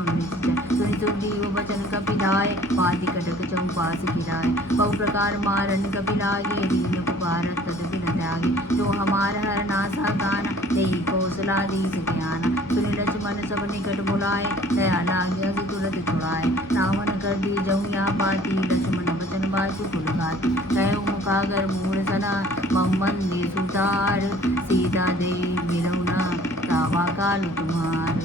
सुनि सुग्रीव वचन कपिलाय पादी कटक चौपास गिराय बहु प्रकार मारन कपिलागे दीन पुकारत तदपि न त्यागे जो हमार हर नासा गाना तेई कौशलाधीश ज्ञाना सुनि लक्ष्मण सब निकट बुलाए दया लागे अति तुरत छुड़ाए रावण कर दी जऊ या बाती लक्ष्मण वचन बासु फुलगाती कहो मुखागर मूल सना मम्मन दे सुतार सीता दे मिलौना तावा काल तुम्हार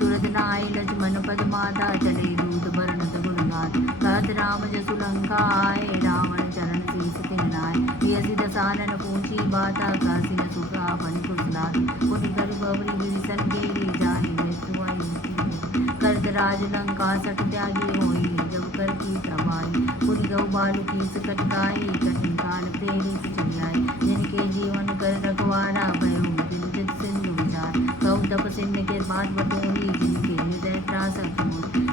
तुरत नाय लक्ष्मण पद माता चले दूत बरनत गुणगात कहत राम जसु लंका आए रावण चरण शीस तिन नाय यसी दसानन पूछी बाता कासी न सुखा बन कुशलात पुनि कर बबरी विभीषण गेरी जाहि मृत्यु आई करत राज लंका सट त्यागी होई जब कर की तबाई पुनि गौ बालु की कटकाई कठिन काल प्रेरी चलियाई जिनके जीवन कर रखवारा भयो दिल सिंधु विचार गौ तप सिंह के बाद बटोरी जिनके हृदय त्रासक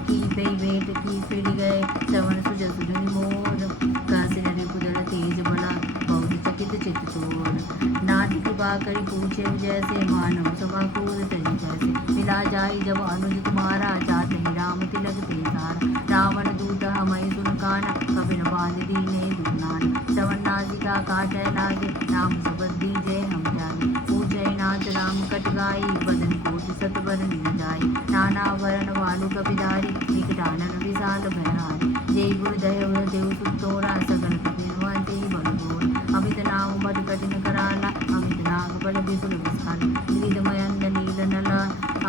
की पे वेट की फिर गए श्रवण सुजस मोर कासिन रिपुदल तेज बड़ा बहुत चकित चित चोर नाथ कृपा करी पूछे जैसे मानव सभा कोर तजी जैसे मिला जाई जब अनुज तुम्हारा जात ही राम तिलक ते सारा रावण दूत हमें सुन काना कबिन बांध दीने दुनान श्रवण नासिका काट लागे राम सबद दीजे हम जागे पूछे नाथ राम कट गाई बदन कोटि सतवर न जाई नाना वरण वालु कपिधारी निकटानन विशाल भयहारी जय गुरुदेव देव सुतोरा सकल कपिलवंते बलगोर अमित नाम बड़ कठिन कराला अमित नाग बल विपुल विशाल गिरिधमयंद नील नल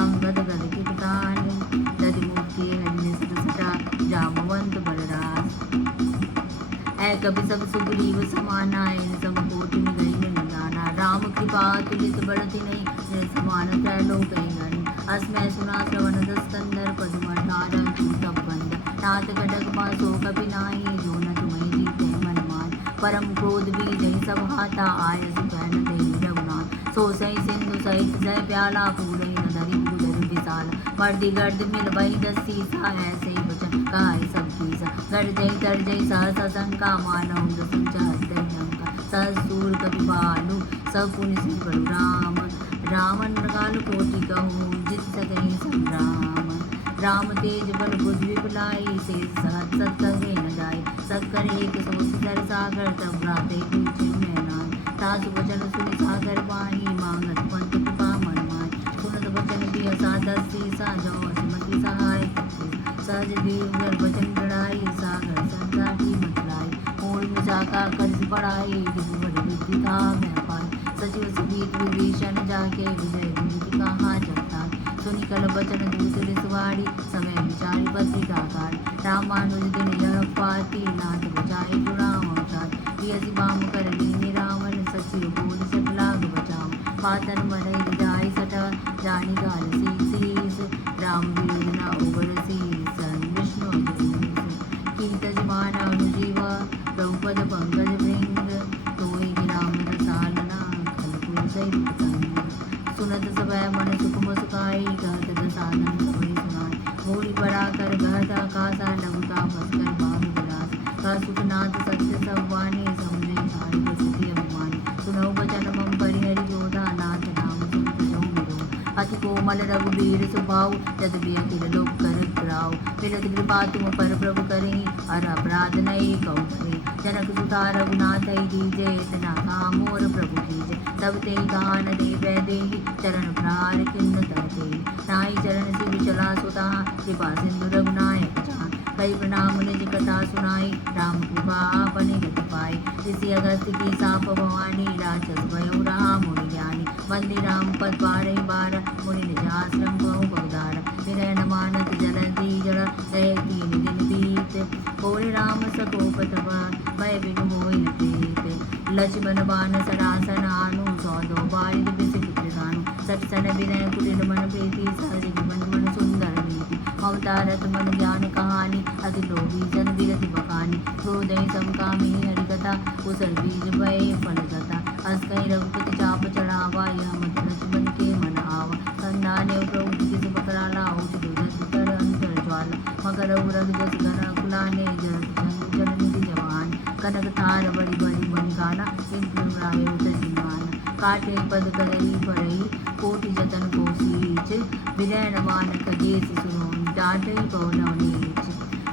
अंगद गद किटकान दधि मुक्ति हरि सटा जामवंत बलराज ऐ कपि सब सुग्रीव समानाय सब कोटि गई नाना राम कृपा तुलित बढ़ती नहीं समान त्रैलोक गणी अस्मय सुना श्रवण दस्कंदर पद्मठार तब बंद नाथ कटक पासो कपि नाई जो न तुम्हें जीते मन मान परम क्रोध भी जय सब हाथा आय सुपैन देहि रघुनाथ सो सही सिंधु सहित जय प्याला पूरही न धरि भूधरि विशाल मर्दि गर्द मिल बही दस्सी सा ऐसे ही वचन कहाई सब कीसा गर जय तर जय सहसा शंका मानव संचार दंका ससूर कपि बालु सब पुण्य सिंह बड़ु राम रावण मृगाल कोटि कहूँ जित सके संग्राम राम तेज बल बुद्धि विपुलाई से सहत सत कहे न जाय सक्कर एक सोच दर सागर तब राते पूछे मैं नाय तासु वचन सुनि सागर पाही मांगत पंत कृपा मन माय सुनत वचन दिय सादर सीसा जो असमति सहाय सहज देव वचन लड़ाई सागर संसार की मतलाई मूल मिजाका कर्ज पढ़ाई बड़ी बुद्धि का मैं पाई सचिव सुदीप विभीषण जाके विजय विधि कहाँ जगता सुनि कल बचन दूत रिसवाड़ी समय विचारी पत्रिका कार रामानुज दिन यह पाती नाथ बचाए जुड़ाव चार यसी बाम कर लीने रावण सचिव बोल सतलाग बचाओ पातन मरई जाय सटा जानी गाल शीस राम वीर न उबर शीस विष्णु अजनीस कीत जमान अनुजीवा द्रौपद पंकज भृंग तोय राम रसालना खलपुर सहित सुनत समय मन सुख मुस्काई कहत दसानन सभय सुनाई भूरि पराकर कहत आकाशा लघुता भस्कर बाहु विलास का सुखनाथ सत्य सब वाणी समुझे सारी बसुति अभिमानी सुनौ बचन मम परिहरि योधा नाथ नाम कोमल रघुबीर सुभाऊ यद्यपि अखिल लोक कर कराओ विनोद कृपा तुम पर प्रभु करें हर अपराध नहीं कहूँ करें जनक सुता रघुनाथ कीजे इतना काम मोर प्रभु कीजे तब ते गान दे दे चरण प्रार किन्न तरते नाई चरण सिर चला सुता कृपा सिंधु रघुनायक जान कई प्रणाम निज कथा सुनाई राम कृपा आपने गति पाई ऋषि अगस्त की साप भवानी राक्षस भयो राम मुनि ज्ञानी वंदे राम पद बारह बार मुनि निज आश्रम बहु बहुदार विनयन मानत जलधि जल दय दीन दिन बीत बोले राम सकोप तब भय बिनु मोहि न प्रीत लक्ष्मण बाण सरासन आनु सौदो बारिद बिसि पुत्र दानु सत्सन विनय कुटिल मन प्रीति सहज जीवन मन सुंदर नीति अवतारत मन ज्ञान कहानी अति लोभी जन विरति बखानी हृदय समकामी हरि कथा कुशल बीज भय फल कथा अस कहीं रघुपति चाप चढ़ावा यह मत लक्ष्मण के मन आवा संधाने प्रभु किस बकरा लाओ तर अंतर ज्वाला मकर उरग जस गण कुलाने जल निधि जवान कनक थार बड़ी बड़ी बनिकाना इंद्राय उतरिमान काटे पद कलरी परई कोटि जतन को सीच विनयन मान खगेश सुनो डांटे पवन नीच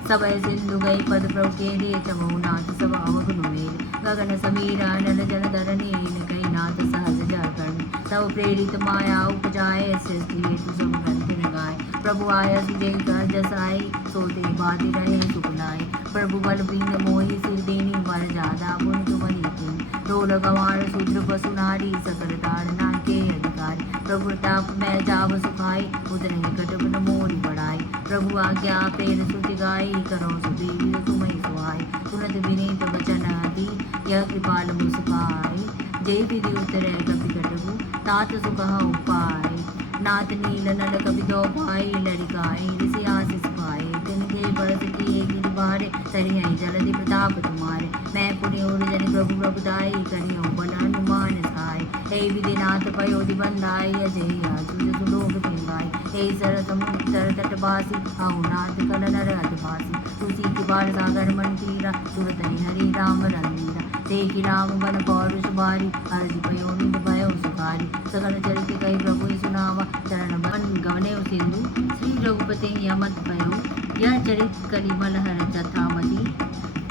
सबय सिंधु गई पद प्रभु के रे चमौनाथ सब अवगुण मेरे गगन समीरा नल जन धरणी कई नाथ सहज जगण तब प्रेरित माया उपजाए सृष्टि हेतु सब ग्रंथ न गाय प्रभु आया जय कर जसाई सोते बाधि रहे सुखनाई प्रभु बल बीन मोहि सिर देनी वर जादा पुन तुमरी तीन ढोल गवार शूद्र पशु नारी सकल ताड़ना के अधिकारी प्रभु ताप मैं जाव सुखाई उदर निकट बन मोरी बढ़ाई प्रभु आज्ञा पेर सुति गाई करो सुबीर तुम्हें सुहाई तुरंत विनीत वचन आदि यह कृपाल मुस्काई जय विधि उतरे कपि कटहु तात सुकह उपाय नाथ नील नल कवि दो भाई लड़िकाई ऋषि आशीष पाए तिनके बरस किए गिर बारे तरियई जलधि प्रताप तुम्हारे मैं पुण्य जन प्रभु प्रभुदाई करियो बल हनुमान साय हे विधिनाथ पयोधि बंधाई अजय आजु सुलोक पिंगाई हे सरस सर तटवासी अहुनाथ कल नर अतवासी तुलसी की बाल सागर मन तीरा तुरत हरि राम रंगीरा देखी राम बन पौरुष बारी हरदि पयो निध भयो सुखारी सगल चरित कई प्रभु सुनावा चरण बन गवने सिंधु श्री रघुपति यमत भयो यह चरित कलिमल हर जथामति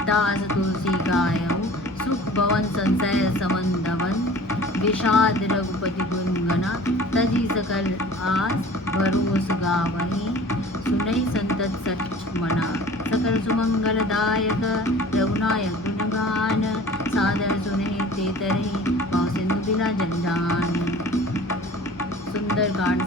दास तुलसी गायऊ सुख भवन संशय समंदवन विषाद रघुपति गुणगना तजी सकल आस भरोस गावही सुनई संतत सच मना सकल सुमंगलदायक रघुनायक गुणगान सादर सुने ते तरही सिंधु बिना जन जान सुंदर गान